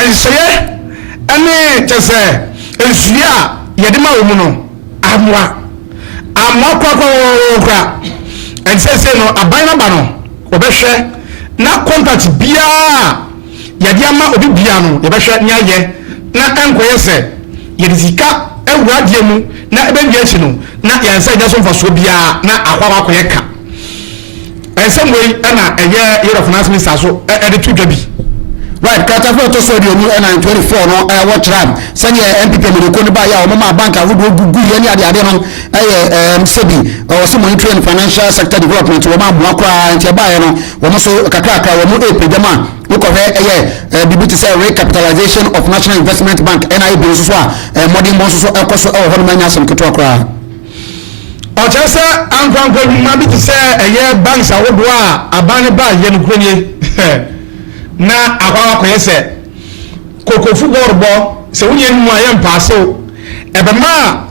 and say any just say ensuya yedema wo no amwa kwa and say no abana ba no obehwe na contact bia yede ama obi bia no yebehwe nyaye na enkoye se yedizika ewuradie mu na ebendie chi no na yansa nya so mfaso bia na akwa akoye ka ensem wey na eye year of finance minister so e de tudwa bi right Katakyie to so di omu na 24 no watch ram sanye MPP mo ko ni ba ya o mama bank awodo gugu ye ni ade no sebi o so monetary and financial sector development wo ma boa kwa ntia ba ye no wo mo so kakaka wo mo epedama wo ko he bibiti say recapitalization of National Investment Bank NIB so modern bonds so ekoso e ho no manya asem keto akra o chese ankwankwa ma bi ti say banks awodo a abane ba ye no kronye na akwa akoyese kokofu borbo se wonye nmu aye mpaso ebema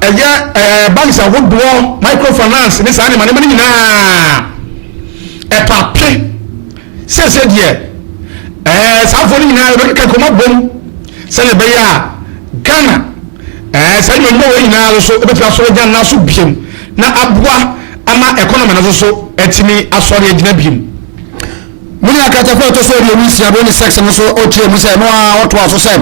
banks awodo microfinance ni sa ne mane nyina epape se die safo ni nyina be ka koma bom se ne be ya Ghana se nyombo we nyina so ebetira so gyan na so biem na aboa ama economy na so etimi asori agina biem muni Katakyie to so ri omi sia do ni section so o tie mu say no what was so say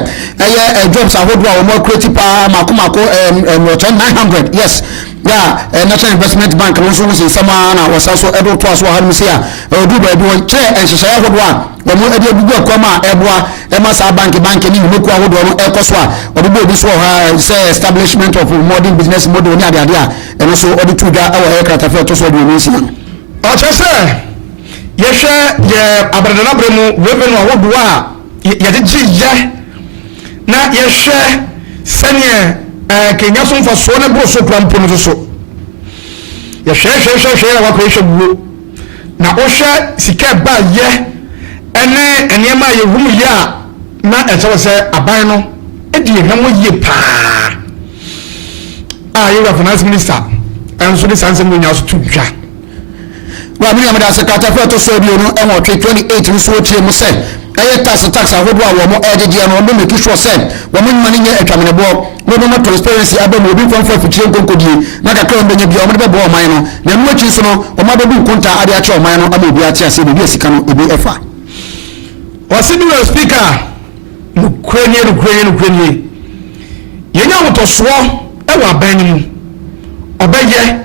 jobs ahodo a mo creative pa makomako 900 yes yeah National Investment Bank no so say sama na wasaso edo to aso ha mu say odu ba bi won che enhyehyɛ ahodo a wo mo ede bugu akoma eboa ma sa bank ni meku ahodo no ekoso a odu obi so ha say establishment of modern business model ni ade a eno so odu tuga awo Katakyie to so ri omi sia o che say yehwe ye abradana bremu revenue awodo a ye na yehwe sene kenya so mfa so na bro so prampo no so yehwe wa ko yehwe na o hwe sika ba ye ene enema ye humu ya na eche se aban no edi ehamo ye pa you finance minister and so the sanse mo nya so tudwa wa mi amada se Katakyie to so bi no e wo 28 nso o tie mu se eye tax ahodo a wo mo ejeje no no make sure se wo mo mani nya atwamenebo no transparency aba mo bi konfa fitie konkodie na kakra mbenya bia wo mo be bo o man no na mu achi so no wo ma be bu nkonta ade a che o man no ama obi ati ase bi esika no ebi efa wasi bi speaker no kwenye yenya wotoso e wa ban mu obeye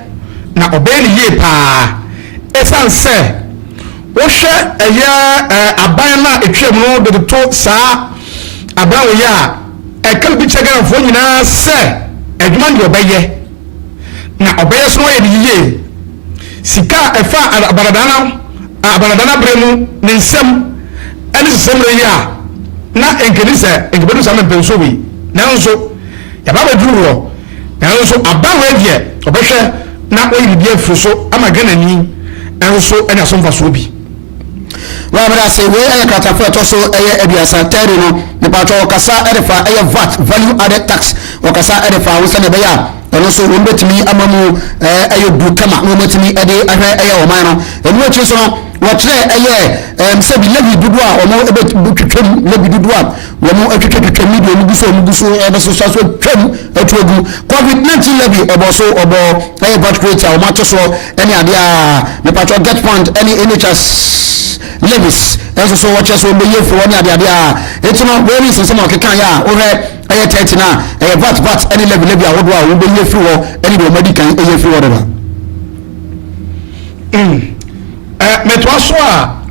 na obeye ye pa esanse wo hwe aban na etwem no de to saa aban wo ya ekal bi chegara fo nyina se adwuma ndi obeye na obeye so ye diye sika efa abaradana bremu ne nsem ene sesem re ya na enkebedu sa mempenso wi nanso ya baba Dawuro nanso aban wo die obehwe na oyiri bia fuso ama Ghana ni enso ena so mfaso bi wa mara say we Katakyie to so abiasa tare no ne pato okasa erefa VAT value added tax okasa erefa wo se ne be ya eno so wo betimi amamu du kama wo betimi ede ahwe o man no enu echi so no wo kire se bi levi dudu a omo ebetwetwem levi dudu a wo mo atwetwetwem mi do muguso ebe so twem atuogu COVID-19 levi obo VAT rate a o ma to so ene ade a ne pato get point any NHS levis so watch so be ye for one ade a etino we reason some okekan ya o he 30 na VAT any level ahodo a wo be ye free wo any do medical ye free whatever metwa so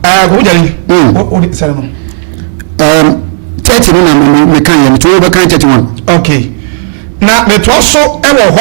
a go jari o sere no 30 no na me kan ye to be kan 31 okay na metwa so e wo ho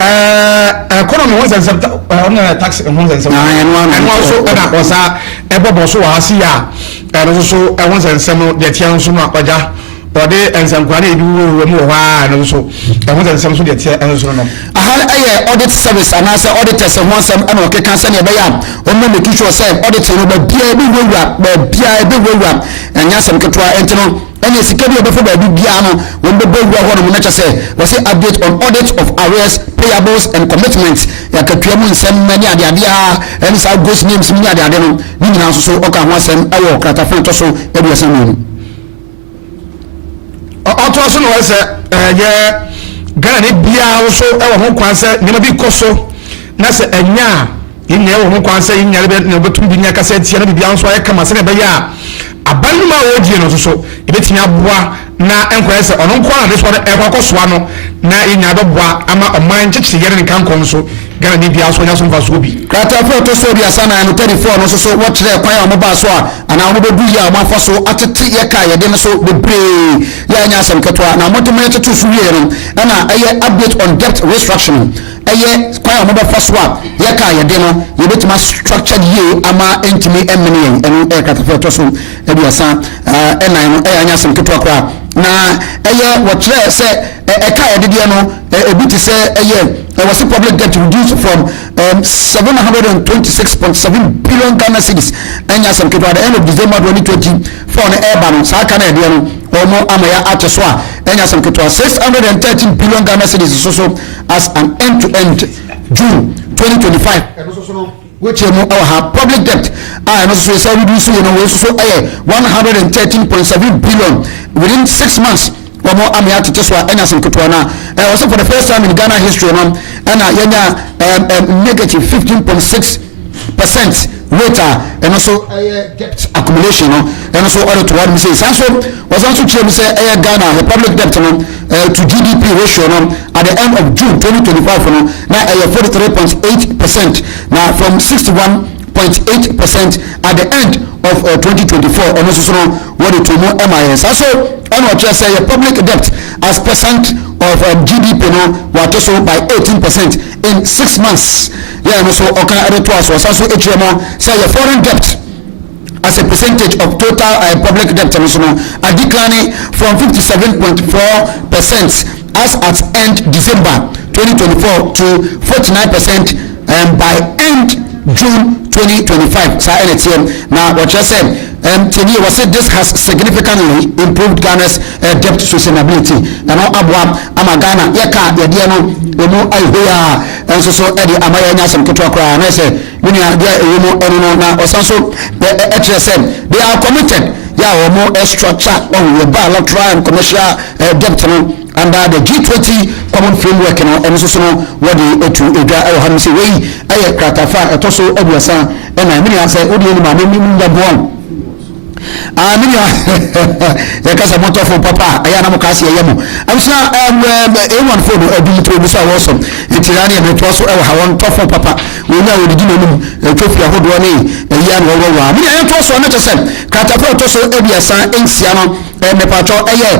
a economy was and some tax and some and also na kosa e bobo so wa asi ya and so e won some de tia so no akwaja ode ensamkwa na ebi wo mu ho a no so e won some so de tia en so no ahal aye audit service and as auditors won some and okay can say be ya o mo make sure say audit no ba bia bi wura and yasem ketwa entino any security before by Biano when the board were on say was it update on audit of arrears, payables and commitments. Yakapiamu in some many idea and it's our ghost names many idea. Meaning also so okay was an hour Katakyie so every to so no say ye Ghana ne bia so e wo ho kwan se ne bi koso na se anya yin wo ho kwan se yin yare be ne betum bi nya ka se tie na bibia so aye kama se ne be ya abanuma wo die no so e betimi aboa na enkwere se ono nko na so e kwakosoa no na yin ado boa ama oman chichi yare ne kan kon so Ghana ne bia so nya so mfa so bi Katakyie to so bia sana no 34 no so what tire kwan am ba so ana mo be du ya mo afa so atete ye ka ye de no so bebre ya nya asem ketwa na mo to me tetu so wie no na aye update on debt restructuring aye kwan am ba fa so ye ka ye de no ye betima structured ye ama entimi emene en Katakyie to so bia sa enan no anya asem ketwa kwa na aye what tire se e ka ye de no e bi ti se aye was the public debt reduced from 726.7 billion Ghana cedis and at the end of December 2020 for an airban Sakana Omo Amaya Acheswa and 613 billion Ghana cedis also as an end-to-end June 2025 which our public debt and also so 113.7 billion within 6 months. Omo amia to just wa anyasem ketwana also for the first time in Ghana history no and yenya negative 15.6% rate and also debt accumulation no and also order to what we say so was also change say Ghana the public debt no to GDP ratio no at the end of June 2025 no na 43.8% now from 61.8% at the end of 2024 and also what it will MIS also and what you say public debt as percent of GDP no what also by 18% in 6 months yeah and so okay other to us also HMO say foreign debt as a percentage of total public debt and so a declining from 57.4% as at end December 2024 to 49% by end June 2025. So now what you said, Tini was said this has significantly improved Ghana's debt sustainability. Now Abuam Amagana Yaka Yadiano Emo Ihoya and so Eddie Amaya Nasam Kutwakra and I say when you are there Emo Enona or so the HSM they are committed. Yeah, or more structure on the bilateral and commercial debt under the G20 common framework and also what the to Hamsi way I Katafa Toso Obiasa and I mean I say Odium Yakasa moto for papa ayana mukasi yamo amsa everyone for do to be so awesome itirani e to so e ha won to for papa we na we di num tofi ahodo ni yan wo mi ayen to so na chese Katakyie to so ebiasa ensia no me pacho eye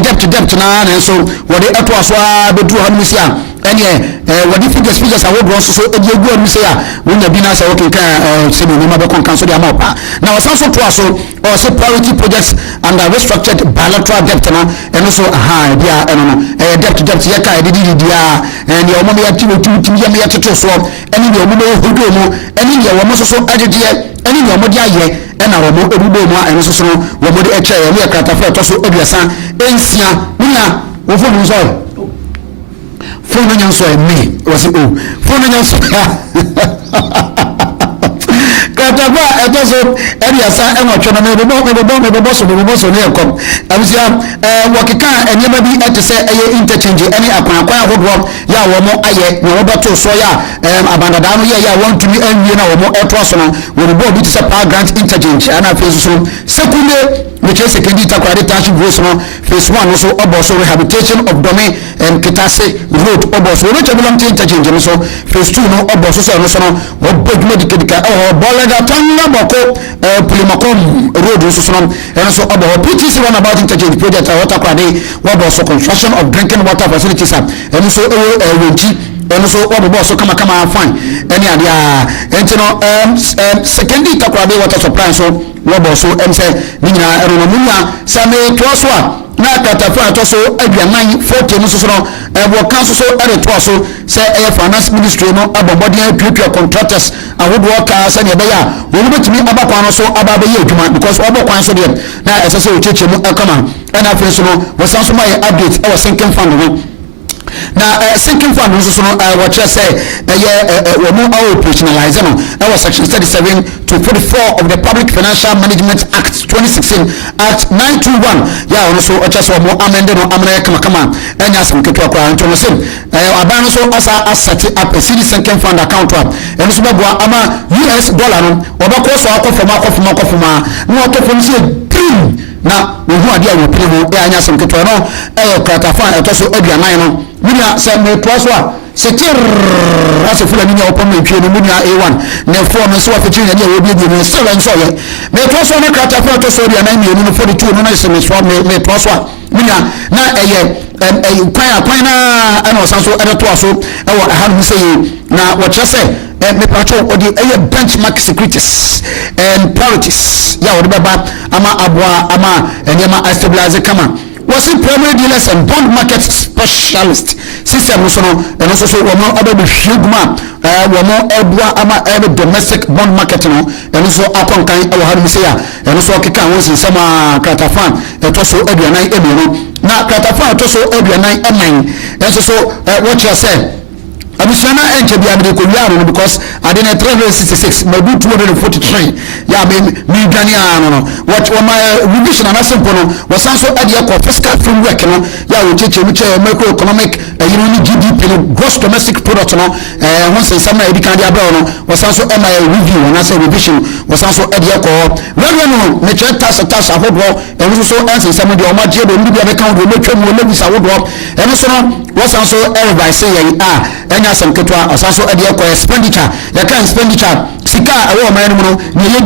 debt na so wo de eto so abedu ha mi sia ene wadi figures awodo so ediegu am say a wonya bi na say okay kan se no ma be kon kan so dia ma pa na wasan so to so or say priority projects and restructured bilateral debt no and also dia no debt ye ka edidi dia and your mama ya timi ya teto so ene your mama hodo mu ene your mama so adede ene your mama dia ye ena wo mo edudo mu ene so wo mo de eche ye ne Katakyie to so aduasa ensia nia wo fo mu so phone no nyanso me was it phone no nyanso Katakyie etoso eliasa enwotwe no me bo so ne ekom abisia wakika enyema bi etese eye interchange ene akwan ahodo ya wo mo aye na wo beto so ya abandada no ya want to be enwie na wo mo eto so no wo bo bi tese power grant interchange ana face so sekunde which is secondary takwade township road no phase 1 also oboso rehabilitation of Dome and Kitase road oboso which belong to interchange no so phase 2 no oboso so no wo bodmo dikedika boleda tanga boko pulimakom road so no and so obo PTC one about interchange project water kwade oboso construction of drinking water facilities and so wonti and so oboso kama fine any area and no secondary takwade water supply so woboso say ninya eronomunya same toso na Katakyie toso aduanan 40 no so no wo kan so toso say finance ministry no abobodian tutua contractors ahodo ka say ne be ya wo betimi abakwan no so ababe ye adwuma because obokwan so de na ese so cheche mu akama na afi so no wo san so my update e sinking fund no na sinking fund nso so no watch say we mo operationalize no our section 37 to 44 of the Public Financial Management Act 2016 Act 921 ya ono so watch say mo amend no amana kama enya sam keto akwa nto no sim aban so asa asset up a city sinking fund account up eno so beboa ama US dollar no obako so akofoma no akofom se na ohu ade a wopire mu anya sam keto no kratafa etoso aduanan no munya se me toaso a setir ase fula ninya opon mentwe no munya A1 na fo no so afechi nya dia obi edi no seven so ye me toaso na kratafa etoso aduanan mi no 42 no na se me so me toaso a munya na kwan na ana osanso edetoaso ewo aha no se na watch say me pacho odi benchmark securities and priorities ya odi baba ama abua ama enyama stabilize kama was it primary dealers and bond market specialist system so no eno so womo ababe hweguma womo ebua ama domestic bond market no eno so akonkan ewo hanu se ya eno so keka won sinsama kratafan etoso aduanan emiro na kratafan etoso aduanan eman eno so what you say abisana enche bia me ko wiaro because adena 366 maybe 243 ya me dania no what my revision and simple no was also adia ko fiscal framework no ya wo cheche mi che macroeconomic ni GDP no gross domestic product no won say some edikan dia bra no was also my review and say revision was also adia ko revenue me che tax ahodo e wo so answer some dia o ma je do ndi bia be kan do metwa mu lebi sa wodo e no so no was also revise say anya sam ketwa asaso ade ko expenditure ya kan expenditure sika awo man no ne ye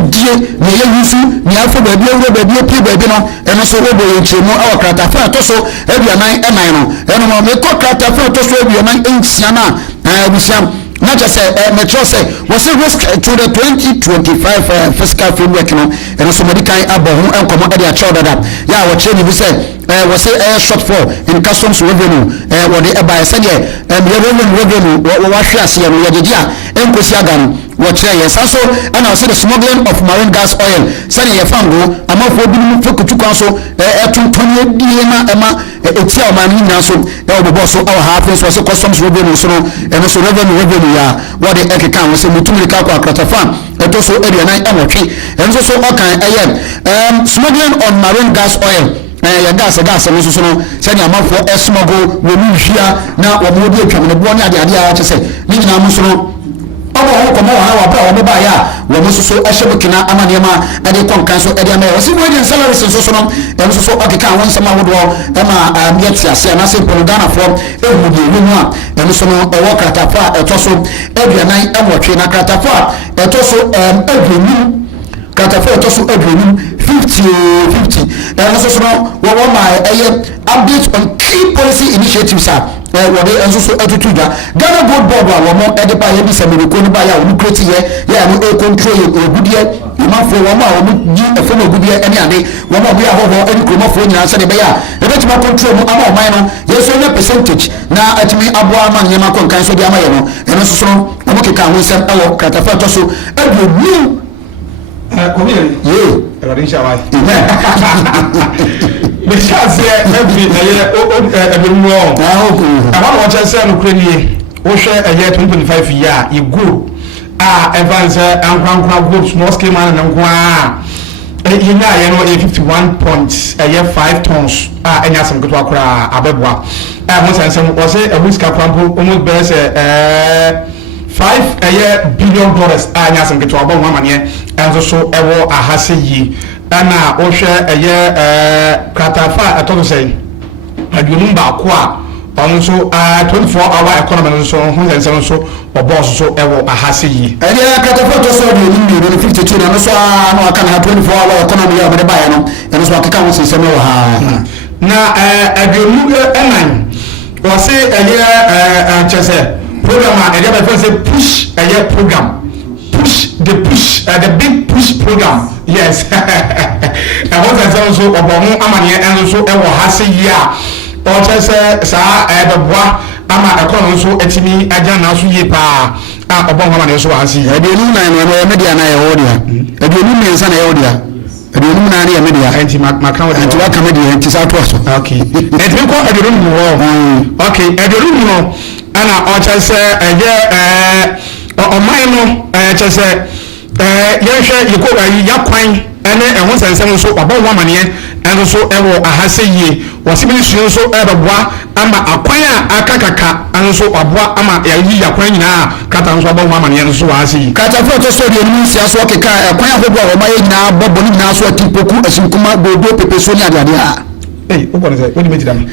yusu ne afo ba bia wuro ba bia pie ba bi no eno so wo boye chemu awo krata fa to so aduanan enan no eno mo me ko krata fa to so aduanan ensia na abusiam na just say metro say was a risk to the 2025 fiscal framework no eno so medical abo ho enkomo ade a choda da ya wo che ni bi say was a shortfall in customs revenue what the by said revenue what shares here no dia enkosi agam what yes also and I say the smuggling of marine gas oil say ye fango amafo bi mu fokutu kan so etuntoni die na ema etia o man nyina so obobo so our half was customs revenue so and so revenue ya what the ekeka was mutumi ka kwa kratafa eto so area na emotwe and so okay smuggling on marine gas oil ya gas no so no say ni amafo esmogo we mu hia na wo bi atwa ne bo ne ade a che say ni nyina mu so no obo ho komo wa bra wo ba ya wo mu so ehebukina amanema ade konkan so ade ama wo si we den salary so no em so okeka won sama wodo ma yet ase na se pon Ghana for ehu de mu a em so no e wo kratafa etoso aduanan emotwe na kratafa etoso aduanan kratafa etoso aduanan 50 and so what my update on key policy initiatives are what they also attitude Ghana Gold Board wa mo edipa ye bi se me ko ni ba ya wo create ye no control ogudie ma fo wo ma wo di efo no ogudie ene ade wo ma bi ahoho eni ko ma fo nyina se de be ya e be ma control mo ama o man no ye so na percentage na atimi aboa ma nyema kon kan so di ama ye no eno so wo mo keka ho sem ewo kratafa to so edu new Amen. Because every more. I want to say, Ukraine, Osha, a year 25 year, you go. Evans and Grand Group, small scale man and Gua. You know, 51 points, a year 5 tons. And yes, I'm going to cry. Abeba. Once and some was a whisker crumple, almost bears $5 billion. And yes, I'm going to about 1 money. And so ever a hasi ana o hwe kratafa atono say adunum ba ko a on so 24-hour economy so ho sen so oboss so ever a hasi yi kratafa to so de 52 na so na aka na 24-hour economy ya be ba ya no en so akeka ho sen no ha na adunum enan o say chese program a dey be say push program the big push program yes and what I say so obomo amane and so e wo hase yi a o chese sa beboa ama economy so etimi agya na so yi pa obomo amane so hase yi e de nu na no media na ye wo dia e de nu mensa na ye wo dia aduonum na ne media enti maka wo enti waka media enti sa to so okay enti ko aduonum mu ho okay aduonum no ana o che se ọman no che se yehwe yeko yakwan ene ehun sensem so ọbọ ho amane eno so ewo ahase yie wasibili suyo so ebeboa ama akwan a akakaka eno so oboa ama yayi yakwan nyina kata nso ọbọ ho amane eno so ahase yie kata fo to so de ni sia so keka akwan ahodo a ọma ye nyina bobo ni nyina so atipoku asinkuma dodo pepe so ni ade obo ne se oni meji dam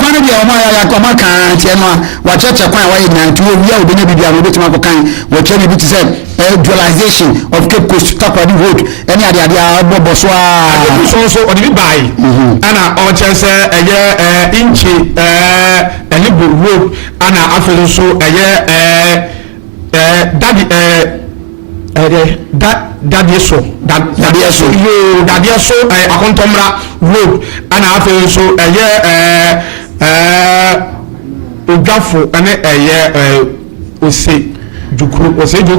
kwan bi ọma ya akoma kan tie no wa cheche kwan wa ye nyina tu owi a obenya bibia no betima ko kan wa cheche bi ti say dualization of Cape Coast Takoradi Road any ade bobo so so odi bi bai ana o che se inchi elibo road ana afelo so dadie so akontomra road ana afelo so odwafo ane ose jukuru 58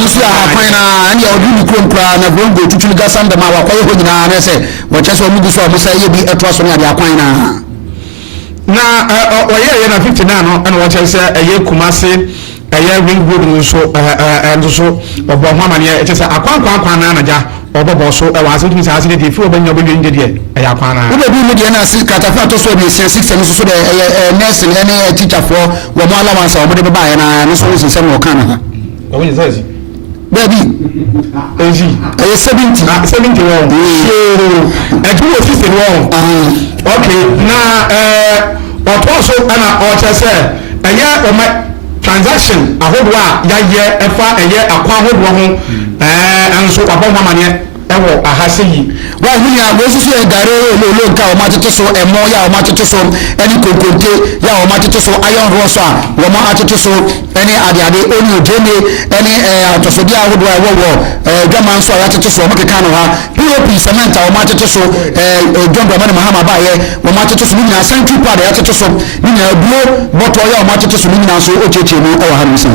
no so akwan na anya odi ni krom kra na bongo tutuli gasanda ma wakwa ho nyina na se wo che so mugu so mo se ye bi eto so ne ade akwan na oye na 59 no ana wo che se Kumase ring road no so so obo ho amane che se akwan na anaja obobo so wa se tumi sa se de fi obenya obedwe nde de akwan na wo be bi me de na se katafa to so bi 6 no so de nurse ne teacher for wo mo allowance wo de be ba na no so se se no kan na When is that? Baby, 70. 70 wrong. And 260 wrong. Okay. Now, what also and I say, a year of my transaction, I hope ya year, a far a year, a quarter wrong, and so about my money. Ewo ahasi wa hu ya wo susu e gare lo nka o ma tete so e mo ya o ma tete so eni kokonte ya o ma tete so iron roso a wo ma atete so eni ade oni ojene eni atosodi ahodo a wo dwama nso ya tete so o mekeka no ha pop cement a o ma tete so John Dramani Mahama ba ye wo ma tete so ni na century pad ya tete so ni na buo boto ya o ma tete so ni na so o cheche no e wa ha nso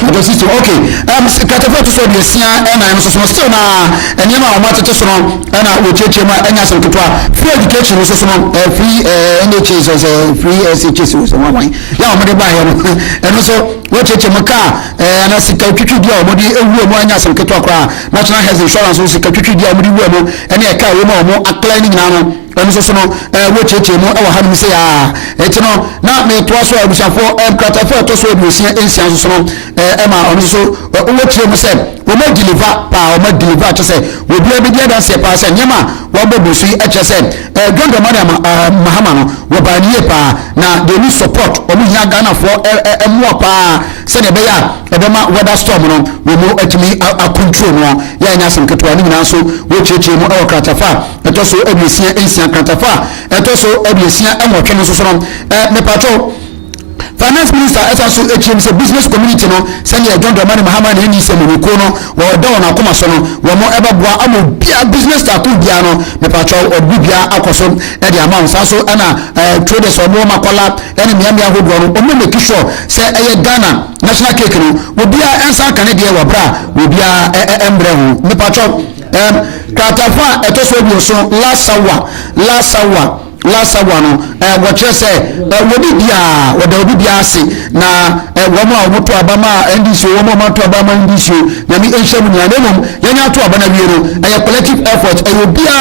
okay katafa to so de sia na no so still na enyema o matete so no na wo cheche ma enya so ketwa free education so no free NHS so free SHS so wan ya o mede ba he no eno so wo cheche maka na sika twitwi dia o mode ewu mo enya so ketwa kra national health insurance so sika twitwi dia o mode ewu mo ene e ka we mo apply ni nyina no eno so no wo cheche mo e wa ha mi se ya eti no na me to so abusafo katafa to so de sia ensia so no ema ono so wo kire mo se wo ma deliver to say wo bia bi dia se pa se nyema wo bobo so e che se John Dramani Mahama no wo ba nie pa na they need support o mu hia Ghana for emo pa se ne be ya e be ma weather storm no wo mo atimi a control no ya nya sem ketwa ni na so wo cheche mo e katafa eto so ebiesia ensia katafa eto so ebiesia enwotwe no so no me pato Finance Minister also HM say business community no send your John Dramani Mahama na ni se moniko no wo da na akoma so no wo mo eba boa amo bia business ta ku bia no me patro obi bia akoso e de amount so ana traders o mo makola ene miamia hodo no o mo make sure say eye Ghana national cake no wo bia ensa kan de wo bra wo bia embre ho me patro katafa etoso bi so last hour no what you say wodi bia woda obi bia ase na wo mo a wo to abama ndc wo mo ma to abama ndc na mi enhyem nya na mom yenya to abana wie no collective effort bia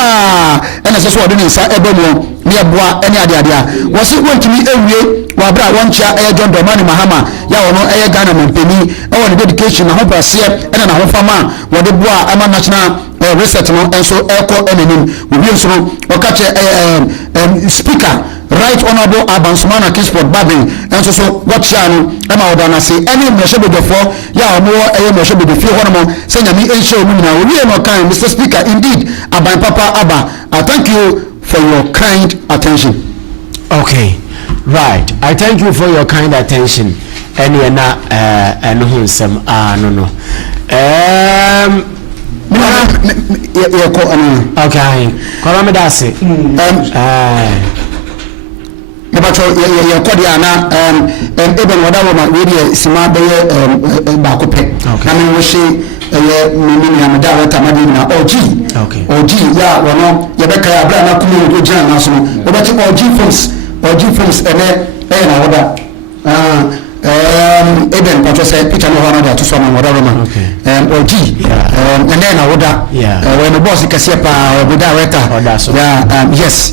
ena se so wode nsa ebe mo ne eboa ene ade a wo se wontimi ewie wa bra woncha John Dramani Mahama ya wono Ghana mampeni ne dedication na ho brase ena na ho fama wode boa ama national research no enso eko enenim obi enso no okache speaker right honorable Amansan Kisport Babin enso so watcha no ema odana se ene mhwebedefo ya omo mhwebedefo ho no se nyame enhye omu nyina owie no kan Mr. Speaker indeed aban papa aba I thank you for your kind attention. Okay, right, I thank you for your kind attention. Any na no hunsem no okay, Kola me dase. mebacho ye kodi ana even whatever ma we dey sima be ba ko pe na me wo she me am director ma na OG ya wono ye be kai abra na kuma wo gina na so wo be ti OG films ene na woda even pato say picture no hono da to so na whatever ma OG and then na woda when the boss kase pa wo director yes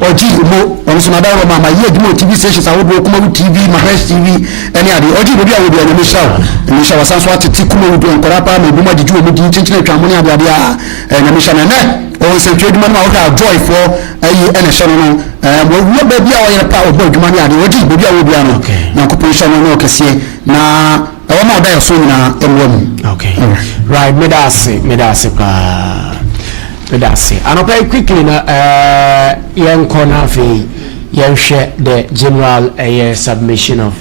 Oji mo on so na mama ye dimo TV stations awodo kuma TV Mahesh TV any ade oji be bia wo bia no show wasanso atete kuma wo do nkora pa ma buma diju mo din chinchina twamone ade ade na misha na on se trade man ma wo joy for ayi ene show no wo be bia wo yere pa obo djuma ni ade oji be bia wo bia no na ko position no kese na e ma oda so na ewo mu right me da se pa and okay quickly na young corner fee the general submission of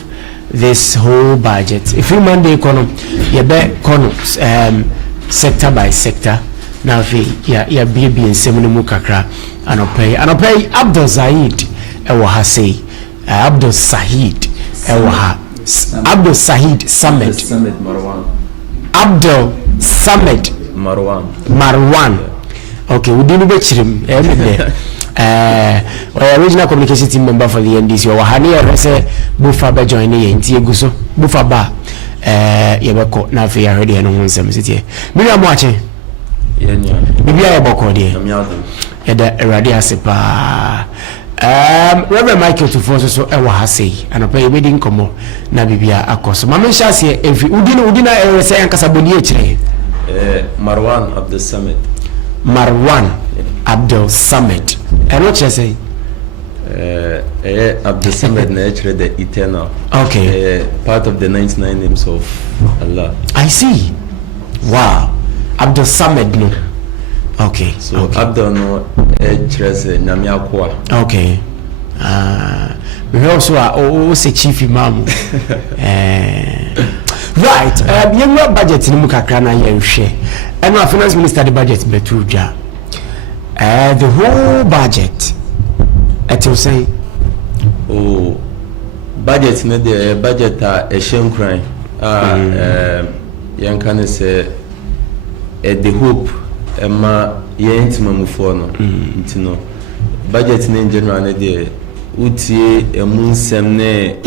this whole budget if you Monday kono ye be kono sector by sector na fee ya bibi nsem no mu kakra and okay Abdul Said ewo ha say Abdul Said ewo ha Abdul Said Samed Marwan Abdul Samed Marwan okay, we didn't bet him. Original communication team member for the NDC. Or Hani or say Bufaba joining in Tieguso. Bufaba Yabako Nafi already and on some city. Maybe I'm watching. Maybe I boko dear. Radia Sepa. Reverend Michael to force so Ewahase and a pay wedding como Nabibia Akos. Mamma shall say if you didn't say Casaboni. Marwan of the summit. Marwan Abdul Samad. And what you say? Abdul Samad nature the eternal. Okay. Part of the 99 names of Allah. I see. Wow. Abdul Samad no. Okay. So Abdul no nature Nyameba. Okay. We also are say chief imam. Right. Your budget in Mukakana you share. And our finance minister the budget betuja. The whole budget. At you say, oh, budget no the budget a shame crime. Young can say the hope ma yent mamufor no. No. Budget in general no the utie emunsem ne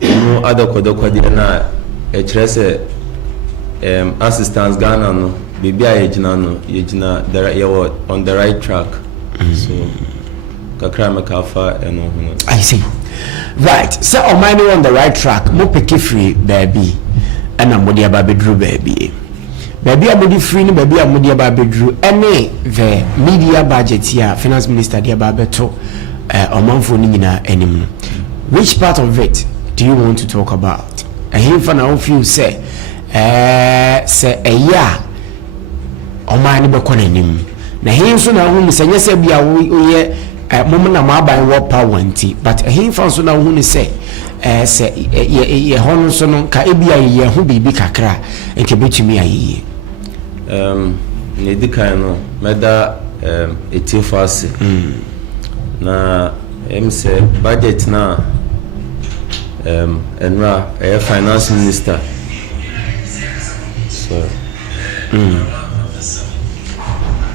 no other kodokodi na ekrese assistance Ghana no baby ayejina no yejina on the right track. So kakra mekafa eno hono. I see. Right. So on the right track. Mo pick free baby. And amodi ababedru baby. Baby amodi free ni baby amodi ababedru. Any the media budget here finance minister dia babeto omanfo ni nyina enim. Which part of it do you want to talk about? And here for now few say a year oman ni bekọ nanim. Na here so na hu say nyese bia wo ye mom na ma ban wo power nti but here for so na hu ni say say ye hono so no ka ebia ye hu bibi kakra nke betumi ayi. Ne dikai no meda etifase na say budget na enra finance minister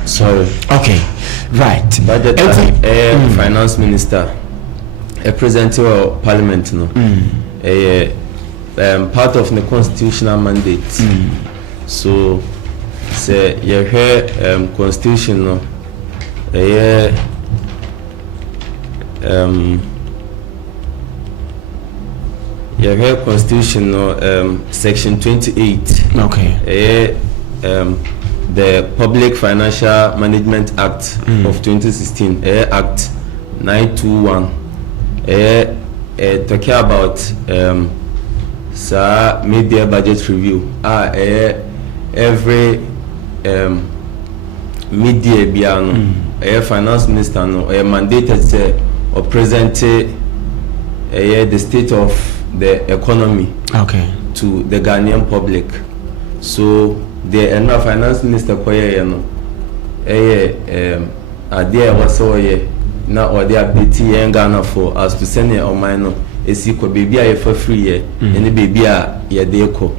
sorry okay right budget finance minister a president of parliament no part of the constitutional mandate so say you hear constitution no you hear constitution no section 28 okay the Public Financial Management Act of 2016 Act 921 talking about media budget review every media biano finance minister no mandated say or present the state of the economy to the Ghanaian public. So the finance minister koye no idea was so na ɔde update yɛn Ghana for as to send ɔman no esi kɔ baby a yɛfa free yɛ ɛne baby a yɛde kɔ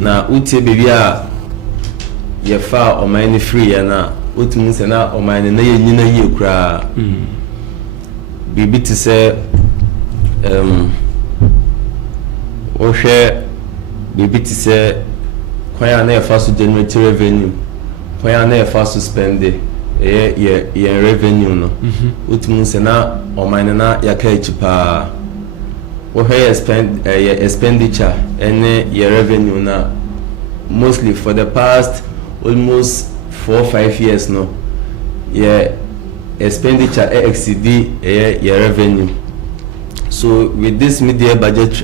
na utie baby a yɛfa ɔman no free yɛ na otumu sɛ na ɔman no na yɛ nyina yie koraa baby te sɛ wohwɛ baby te sɛ kwan a na yɛfa so generate revenue kwan a na yɛfa so spend yɛn revenue no wotumu sɛ na ɔman no na yɛaka akyi paa wohwɛ yɛ expenditure ɛne yɛ revenue na mostly for the past almost 4-5 years no yɛ expenditure exceed yɛ revenue. So with this mid-year budget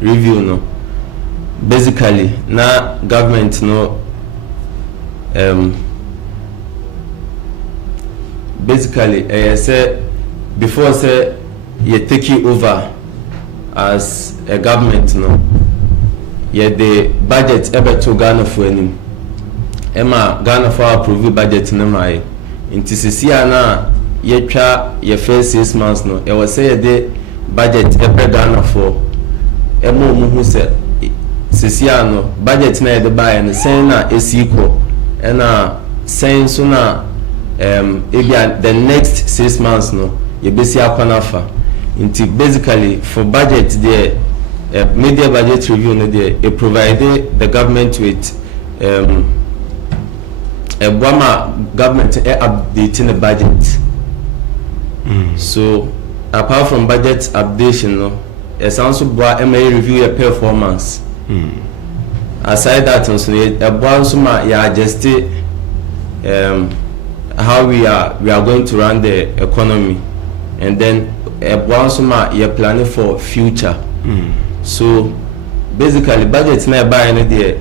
review no basically na government no basically say before say you take it over as a government no the budget ever to Ghana for any Emma Ghana for approve budget no mai inti sisia na yetwa your first 6 months no e was say the budget ever Ghana for emo mu hu se sisia no budget na the buy and say na esiko na saying so na the next 6 months no you be see akwafa inti basically for budget there media budget review no there it provided the government with a Burma government updating the budget. So apart from budget updation no it's also MA review your performance. Aside that also a Burma ya just how we are going to run the economy and then once you're planning for future. So basically budget na buy any there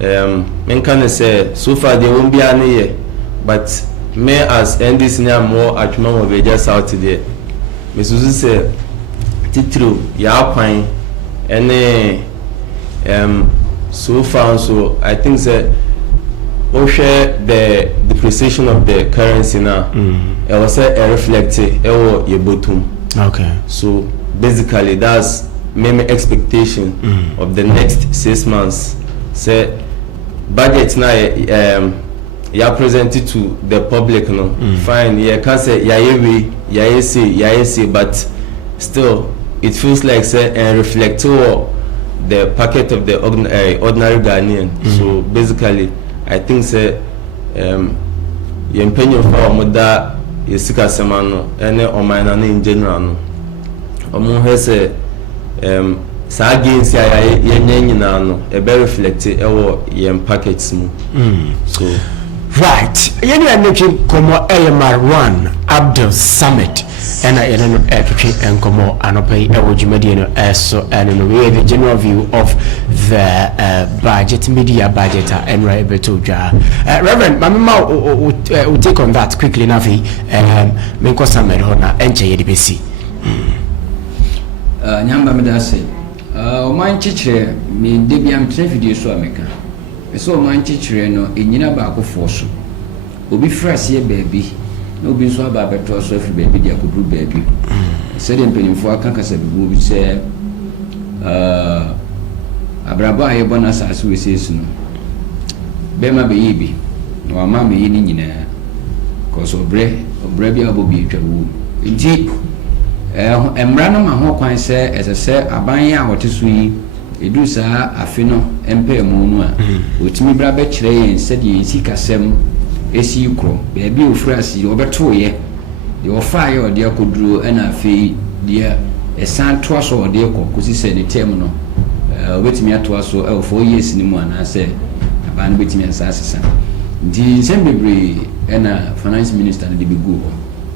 men can say so far there won't be any year but me as NDC na more atuma mo be just out there me susu say titru ya kwan any so far so I think say o share the depreciation of the currency now it was a reflect your bottom. Okay, so basically that's maybe expectation of the next 6 months. Say budget now ya presented to the public no fine yeah can say yeah say but still it feels like say reflect the packet of the ordinary Ghanaian. So basically I think say yempenyo for moda yesika semano ene omana na in general no omo hese sa against ya nyanyina no e be reflect ewo yem packets mu. So right yeni aneki komo Marwan Abdul Summit ena no etwe enkomo anopai ewo jumadi no eso ene no we the general view of the budget media budget and right beto dwa. Reverend mama we take on that quickly nafi menko Summit hona enche yedi besi. Nyamba medase o man chichire me debiam tre video so ameka so o man chichire no enyina ba akofo so obi frase ye baabi na obi so aba beto so afi baabi dia kodru baabi se de mpenimfo aka kasa bibu bi se abrabo aye bona sase we sesu no be ma be yibi no ama me yi ni nyina ko so obre bi abobi atwa wu nti emra no ma ho kwan se esese aban ya wote so yi edu saa afi no empe mu no a otimi bra be kire yen se de sikasem esi kro be bi ofrasi obeto ye de ofa ye ode akoduro na afi de esan to aso ode kosi se ne tem no obetimi ato aso 4 years ni mu ana se aban betimi asasa ndi sembebre na finance minister de begu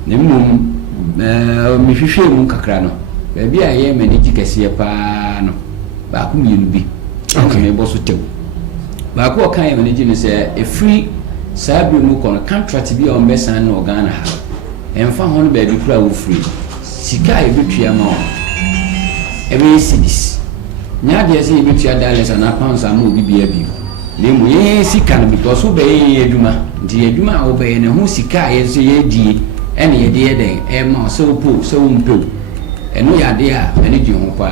ne mum mi hwehwe mu kakra no ba bia ye manage kase pa no ba ku mi bi okay me boso tew ba ku okan ye manage no say a free sabi mu kono contract bi on besan no Ghana ha emfa hono ba bi kura wo free sika e betua ma o e be sidis nya de se e betua dollars na pounds am obi bia bi le mu ye sika no because wo be ye aduma ndi aduma wo be ne ho sika ye se ye die ɛne yɛde den ɛma so po so mpo ɛno yade a ɛne gye ho pa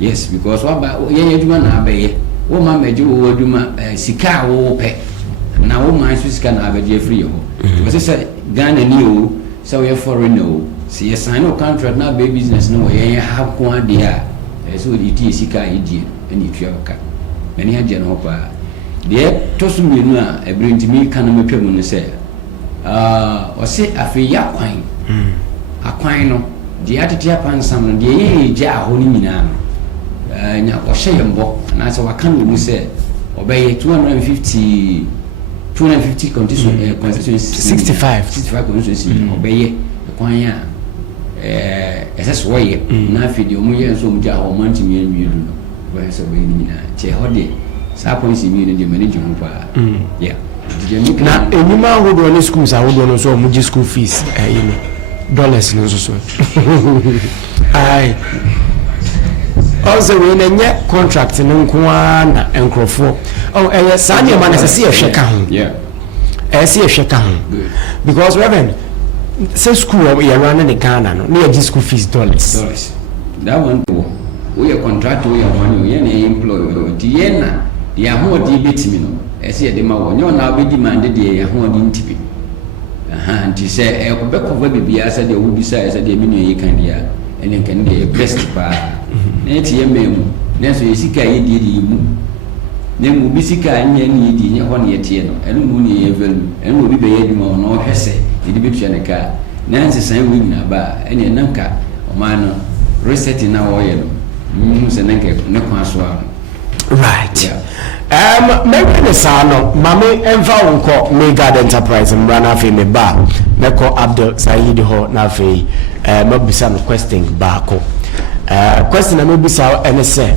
yes because waba yɛn adwuma na abɛyɛ wo ma mɛgye wo adwuma sika wo pɛ na wo ma so sika na abɛgye free ho because sɛ Ghana ni o sɛ wo foreign o sɛ yɛ sign no contract na be business no yɛn ha ko ade a so di ti sika yɛdie ɛne tua ka mɛne agye no pa deɛ to so mienu a ɛbrɛntimi ka na matwa mu no sɛ ɔse afei yɛ akwan no deɛ atete apansam no deɛ yɛyɛ gya hɔ no nyinaa no nya ɔhyɛ yɛ mbɔ anaasɛ waka no mu sɛ ɔbɛyɛ 250 constituency 65 constituency ɔbɛyɛ kwan a ɛsɛ sɛ wɔyɛ na afei deɛ ɔmo yɛ nso ɔmo gya hɔ ɔmo ntumi anwie do no wɔyɛ sɛ ɔbɛyɛ no nyinaa kyɛ hɔ deɛ saa pɔnsi mi no deɛ mane gye ho paa na enyima ahodoɔ ne schools ahodoɔ no nso ɔmo gye school fees ɛyi no dollars no nso so ayi ɔsɛ wei na nye contract no nko ara na nkurɔfoɔ ɛyɛ saa nneɛma no ɛsɛ sɛ yɛhwɛ ka ho ɛyɛ sɛ yɛhwɛ ka ho because reverend sɛ school yɛra ne Ghana no ne yɛgye school fees dollars that one we are contract we are money we are employee di yena ya ho di betimi no ese ye de ma wo nyo na be demand de ya ho di ntibi nti se e ko be ko ba bibia se de wo bisa se de mi no ye kan dia ene kan de best pa na ti ye memu na so ye sika ye di mu na mu bi sika anya ni di nya ho na ye tie no ene mu ni ye value ene obi be ye di ma no hwese e di betua ne ka na nse san we nyina ba ene nanka o ma no reset na wo ye no right maybe the sano mami enfa unko Megad Enterprise mbrana fe me ba meko Abdul Said ho na fe mabisa no question baako question na mabisa ene se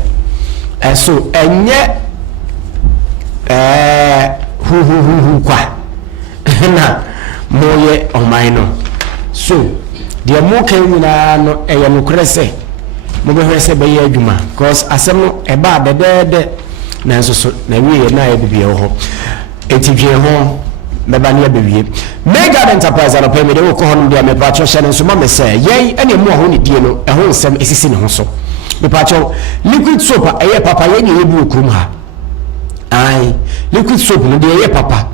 so enye hu kwa na moye oman no so de mo kan nyina no eye no krese mo be hwese be ye adwuma because asem no eba dedede na nso so na wiye na ebibie ho etidwe ho meba ne abewie Megad Enterprise ana pay me de ko hono dia me pa cho hye nso ma me se yen ene mu ho ne die no ɛho nsɛm esisi ne ho so me pa cho liquid soap ɛyɛ papa yen ye bi okurum ha ai liquid soap no de ɛyɛ papa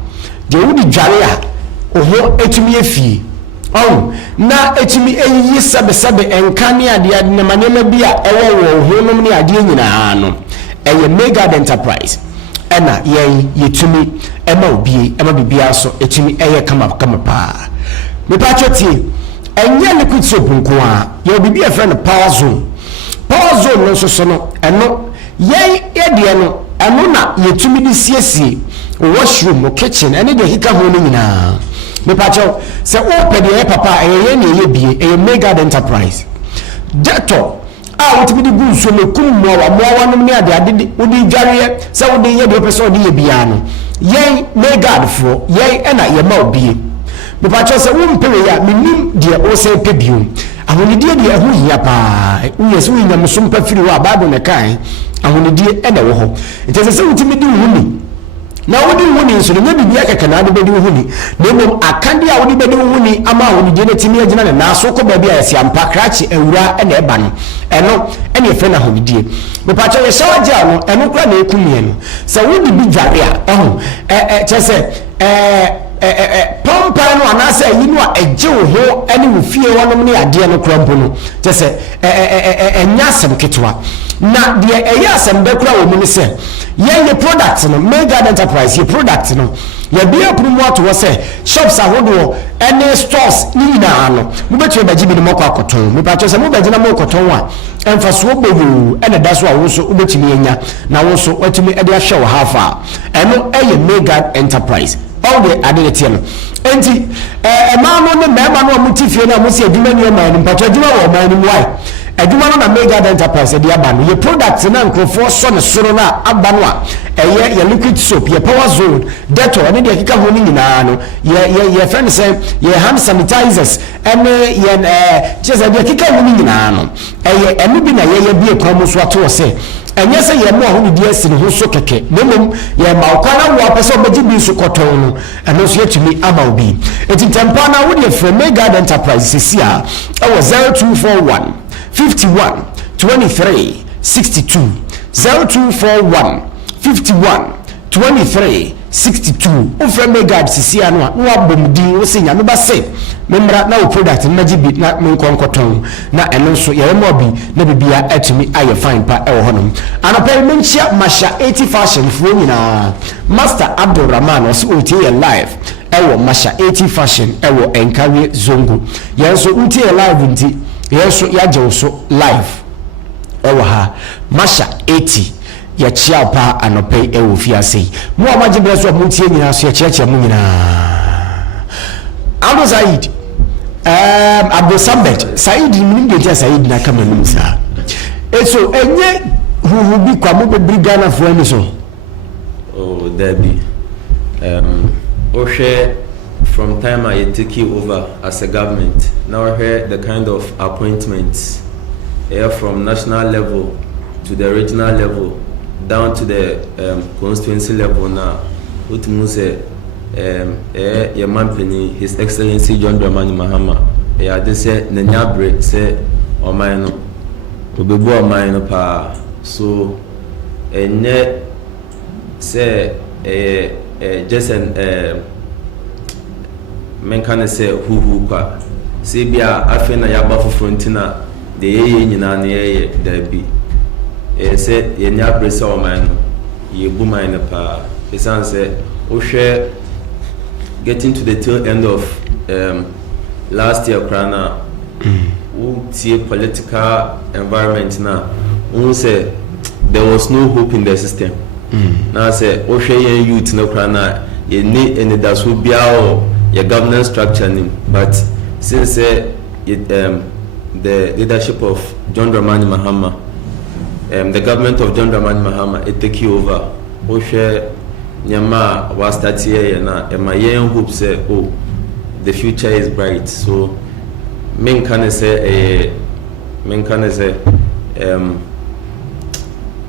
de wo di dware a oho etumi afie na etimi eyi sebe enkane ade na manema bi a ewo honom ne ade nyina no eye Megad Enterprise ena yetumi ema obi ema bibia so etimi eye kama pa me pa choti enye liquid soap nko a ye bibi e friend power zone no so no eno ye de no eno na yetumi di siesie washroom kitchen ene de hika ho no nyina me pacho se o pede papa eye ne ye bie eye Megad Enterprise deto a wotimi di gu so me kum mo wa no ne ade odi dware se wo de ye de person de ye bia no ye Megad fo ye na ye ma obie me pacho se wo mpere ya minim de o se pebio ahonidie de ehu hia pa uyese wo nyam so mpa firi wa bible ne kan ahonidie na wo ho ntese se wotimi di huni na wodi huni nso ne bibia keke na de huni na mom akande a wodi bedi huni ama wodi de netimi agina ne na so ko ba bia yesi ampa krachi ewura na eba no eno ene efe na honidie me pa cho ye shawaja no eno kra na ekumie no se wodi bi dware a chese pompa no anase yi no a eje wo ho ene wo fie wonom ne ade no kra mpo no chese enya asem ketwa na de eya asem be kra wo mu ne se ye product no Megad Enterprise ye product no ye bia promo to say shops ahodo any stores ni nyina no mo betu baji bi no mako akoton me pa cho se mo baji na mo akoton a emfa so oboyu ene da so a wo so obetimi enya na wo so watimi e de ahwe wo hafa eno eye Megad Enterprise all the identity no enti ma no ne mema no mo tifie na mo se adwuma ni o man no pa cho adwuma wo man ni why adwuma no na Megad Enterprise de aba no ye product na nkrofo so ne soro na aba no a eye ye liquid soap ye power zone dettol ne de kika ho ni nyina no ye friend say ye hand sanitizers ene ye chese de kika ho ni nyina no eye enu bi na ye bi ekomo so ato se ɛnyɛ sɛ yɛ mo a ho ne di asi ne ho so kɛkɛ na mmom yɛ ma wo kwana wo apɛ sɛ wobɛgye bi nso kɔtɔn no ɛno nso yɛtumi ama wo bi ɛti ntɛmpa na wode frɛ Megad Enterprise sesi a ɛwɔ 0241 51 23 62 0241 51 23 62 ufre Megad sisi anu a no abomdi wo se Nyameba se memra na wo product na gi bi na menkonkoton na eno nso ye mo bi na bibia atumi aye fine pa e wo honom anapa menchia masha 80 fashion fo nyina Master Abdul Rahman osi otie ye live e wo masha 80 fashion e wo Enkawe Zongo ye nso utie live nti ye nso ya je so live e wo ha masha 80 ya chia pa anope e wo fia sei mo amaje bre so mo tie nyina so ya chia mo nyina Abdul Said Abdul Samad Said ni nge tia Said na kama num sa eso enye huhu bi kwa mo be Ghana fo ani so oh Debbie Oshe from time I take you over as a government now I hear the kind of appointments from national level to the regional level down to the constituency level now. What you say? Your man, His Excellency John Dramani Mahama. They say Nyabre say Omaino, Obebu Omaino pa. So ne say just an men can say who pa. Say bia afena yaba for frontina the ye nyina ne there be. Said yenya presa o man ye bu man pa esan say o share getting to the tail end of last year krana who see political environment now who say there was no hope in the system now say o share youth no krana ye ni any that will be our your governance structure but since the leadership of John Dramani Mahama the government of John Dramani Mahama it take you over o share nyama was start here na e my young hope say oh the future is bright so men can say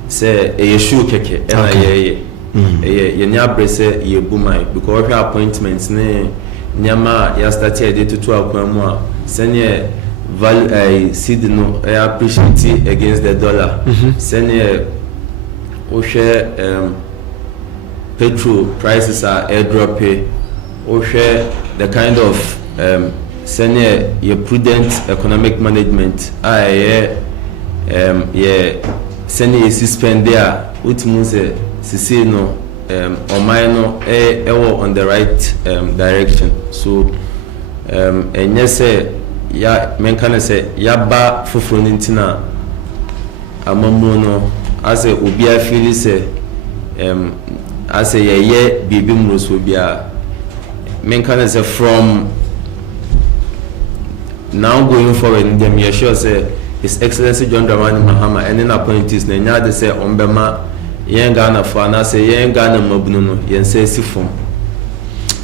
say e show keke na ye nya brese ye bumai because her appointments ne nyama ya start here dey to akwamu a senior value I see the no I appreciate against the dollar senior o share petrol prices are airdropping o share the kind of senior your prudent economic management senior suspend there ultimately say no or on the right direction so and yes ya men can say ya ba foforo ntina amamu no as obi afili say as ye bibi mroso bia men can say from now going forward them you sure say His Excellency John Dramani Mahama any appointees na nya de say ombema yen Ghana for na say yen Ghana mabunu no yen say sifom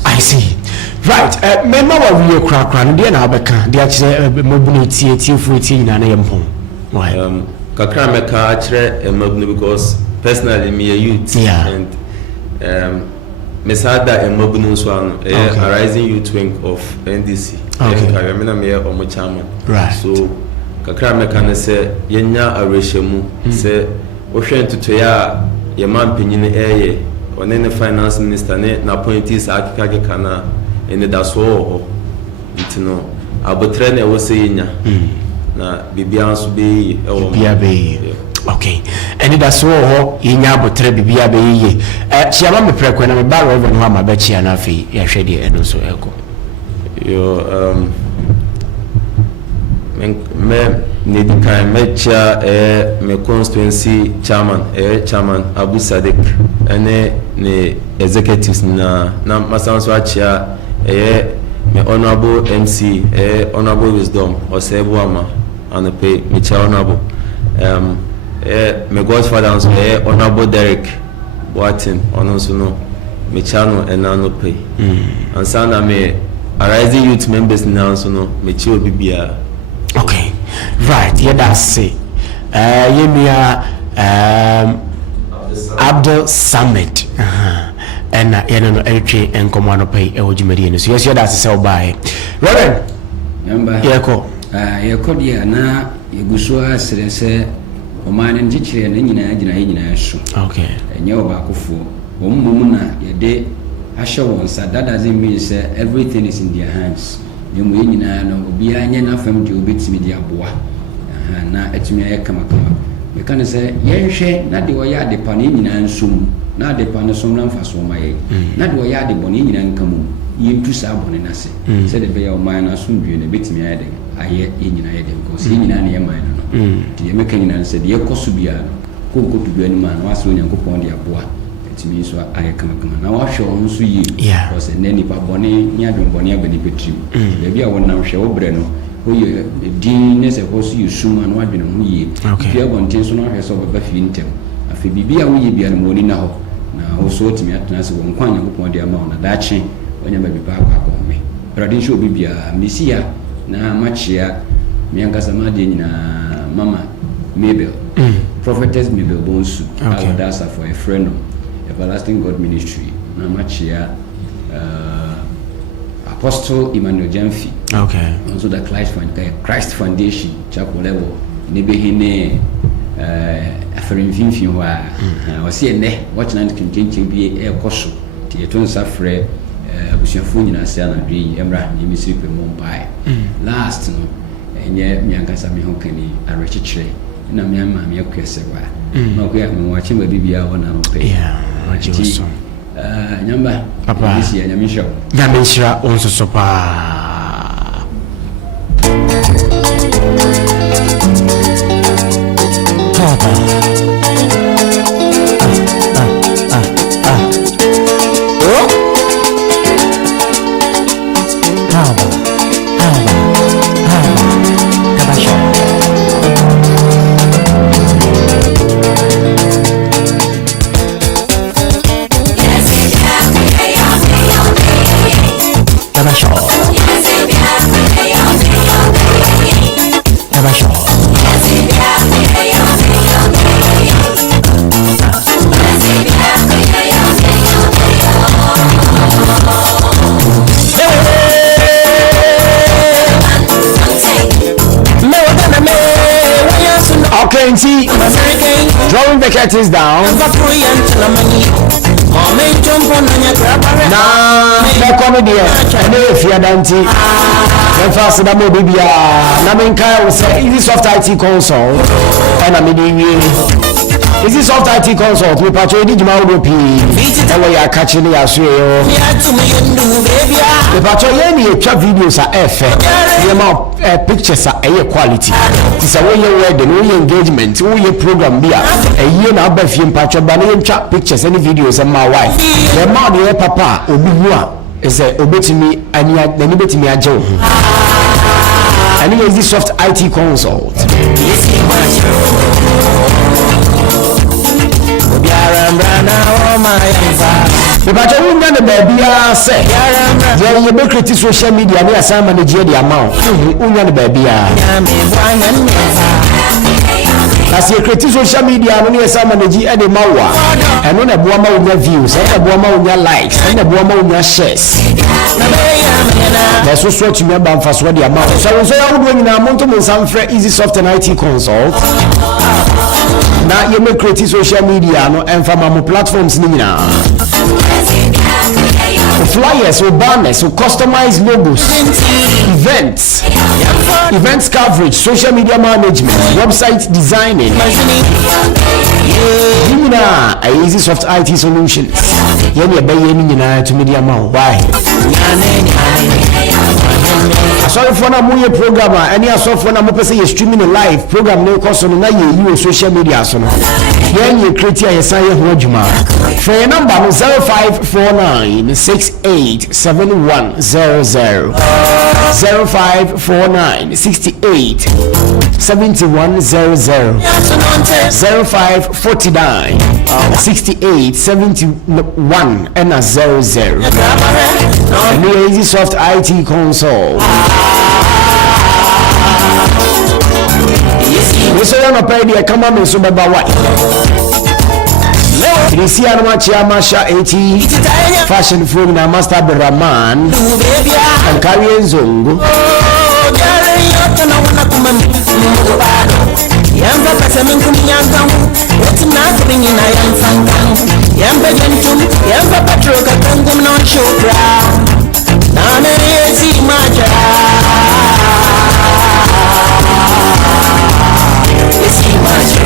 I see. Right, member of your crack run, dear Nabaka, the actual mobility, T14, and I am home. Why? Kakrameka actually mobile because personally, me a youth, and Mesada and mobile swan, a rising youth wing of NDC. Okay, I remember me or my chairman. Right. So Kakrameka say, Yenya a reshemu, say, Ocean to Toya, your man pinyin or any finance minister, na appointees Akaka Kana. And that's all you know about train I was saying na bibia so be bibia be okay and that's all inya abotre bibia be ye chiama me preko na me ba reverend ho ma ba chia na afi ya hwede eno so eko yo me need kan me chia me constituency chairman Abu Sadiq ene ne executives na masanso achia me honorable MC honorable wisdom Osebuama and pay me honorable me godfather also honorable Derek Boatin also no me channel and no pay and sana me rising youth members now so no me chi obibia okay right yeah that's say yemia Abdul Summit and no etwe enkomo no pay e wojumadi no so yes you that say buy Reverend number yeko dia na yeguso asere se omane ngichire na nyina so okay enye obakofo ommumu na yede ahye wonsa that doesn't mean say everything is in their hands yemu nyina no obi anye na fam de obetimi de aboa na etimi aye kama we can say yenhwe na de oya de pa na nyina nsum na de pa no som na mfa so maye na de oya de bone nyina nkamu yentu sa bone na se se de be ya oman na som due na betimi aye de aye nyina aye de because nyina na ye man no ti ye meka nyina se de yekoso bia konko du ani man wa so nyankopon de aboa etimi so aye kama na wa hwe on so yi because na nipa bone nya dwon bone abani betrim be bia wonam hwe wo bre no oye din ne se ho so yusuma no adwene ho yi bia bonten so no hwe so baba fi ntem afi bibia wo yi bia no woni na ho na ho so otimi atena se won kwan nyankopon de ama ona da kye onya ba biba akwa me radin show bibia mesia na machia miankasa ma de nyina mama Mabel prophetess Mabel Bonsu that's for a friend of Everlasting God Ministry na machia Apostle Emmanuel Jamfi okay also the Christ Foundation chapel level ne be hine afarin finfin wa wase ne watch na kinkin bi e koso ti eto nsa frɛ abusuafo nyina se na dwe emra ne misiri pe mo mpae last no enye miankasa me ho kani arechichire na me ama me akwese wa na ko ya me wache ma bibia wona no pe ajiwoso nyamba papa isi ya nyamisho nyamishira onso sopa drawing the curtains down na comedy and if you don't then fast da mo bibia na men kai say this soft IT console and I'm is this soft IT consult we patcho di juma wo pi e wo ya catch ni ya so yo we patcho ye ni twa videos a efe ye ma pictures a ye quality is a wo ye wedding wo ye engagement wo ye program bia ye na ba fie patcho ba na ye twa pictures any videos e ma wife ye ma de ye papa obi hu a is a obetimi ani na ni betimi aje wo and is this soft IT consult the battle will not be a say. You will create social media near some Anigyie the amount. Union baby. As you create social media near some Anigyie and the Mawa, and on a Buama with your views, and a Buama with your likes, and a Buama with your shares. That's what you remember for what the amount. So I would win a month of some easy soft and IT consult. Now you may create social media no and from our platforms nina. Flyers or banners or customized logos, events coverage, social media management, website designing. Nina a easy soft IT solutions. Yeni abaye nina to media amount. Why? Sorry for na muye programmer any software na mo pese ye streaming live program no cost no na ye you social media so no yen ye create ye san ye ho adwuma for your number no 0549687100 0549687100 05496871 and a 00 and the easy soft IT console. We say no pay the come on so baba why. Risi Anamachi Masha 80 fashion film na Master Beraman and carry Zongo. Yamba pasamin kunyanga oti na kubini na yamfanga yamba jentum yamba patroka kangum no shukra na merezi maja esi maja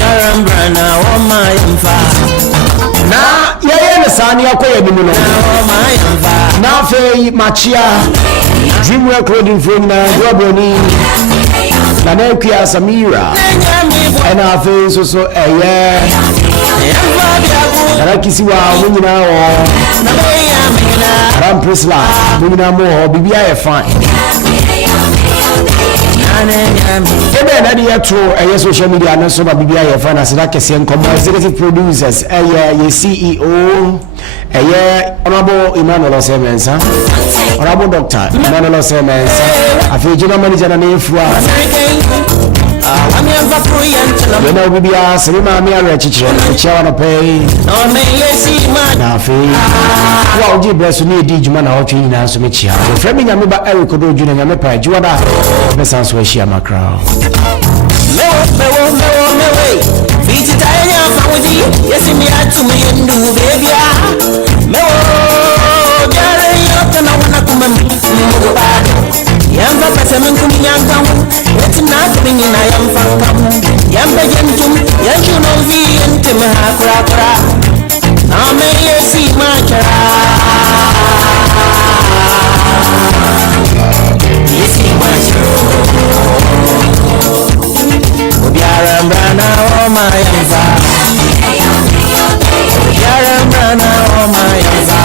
yaramba na wama yamfa na yeye ne sani akoye bimu no na fe machia Dreamwear clothing from Dawuro na Katakyie Samira and our face also Katakyie wa munyina wo Ram Prisla munyina mo Anigyie Fie ebe na dia to social media na so ba Anigyie Fie na sida kese nkomo executive producers ye CEO Honorable Emmanuel Osemensa Honorable Doctor Emmanuel Osemensa afijina manager na nefua Yena ubibia sirima miare chichire Chiawa no pay na afi wa uji bresu ni edi juma na otwe nyina so mechia Fremi Nyameba Eric Odoju na Nyamepa Juwada besa so ehia makra mewo Viti tayenya fawuzi yesi mi atu mi ndu baby mewo jare yote na wana kumami mbado yamba pasamin kunyanga eti na kubini na yamfanga yamba jentum yanju no vi ente mahakura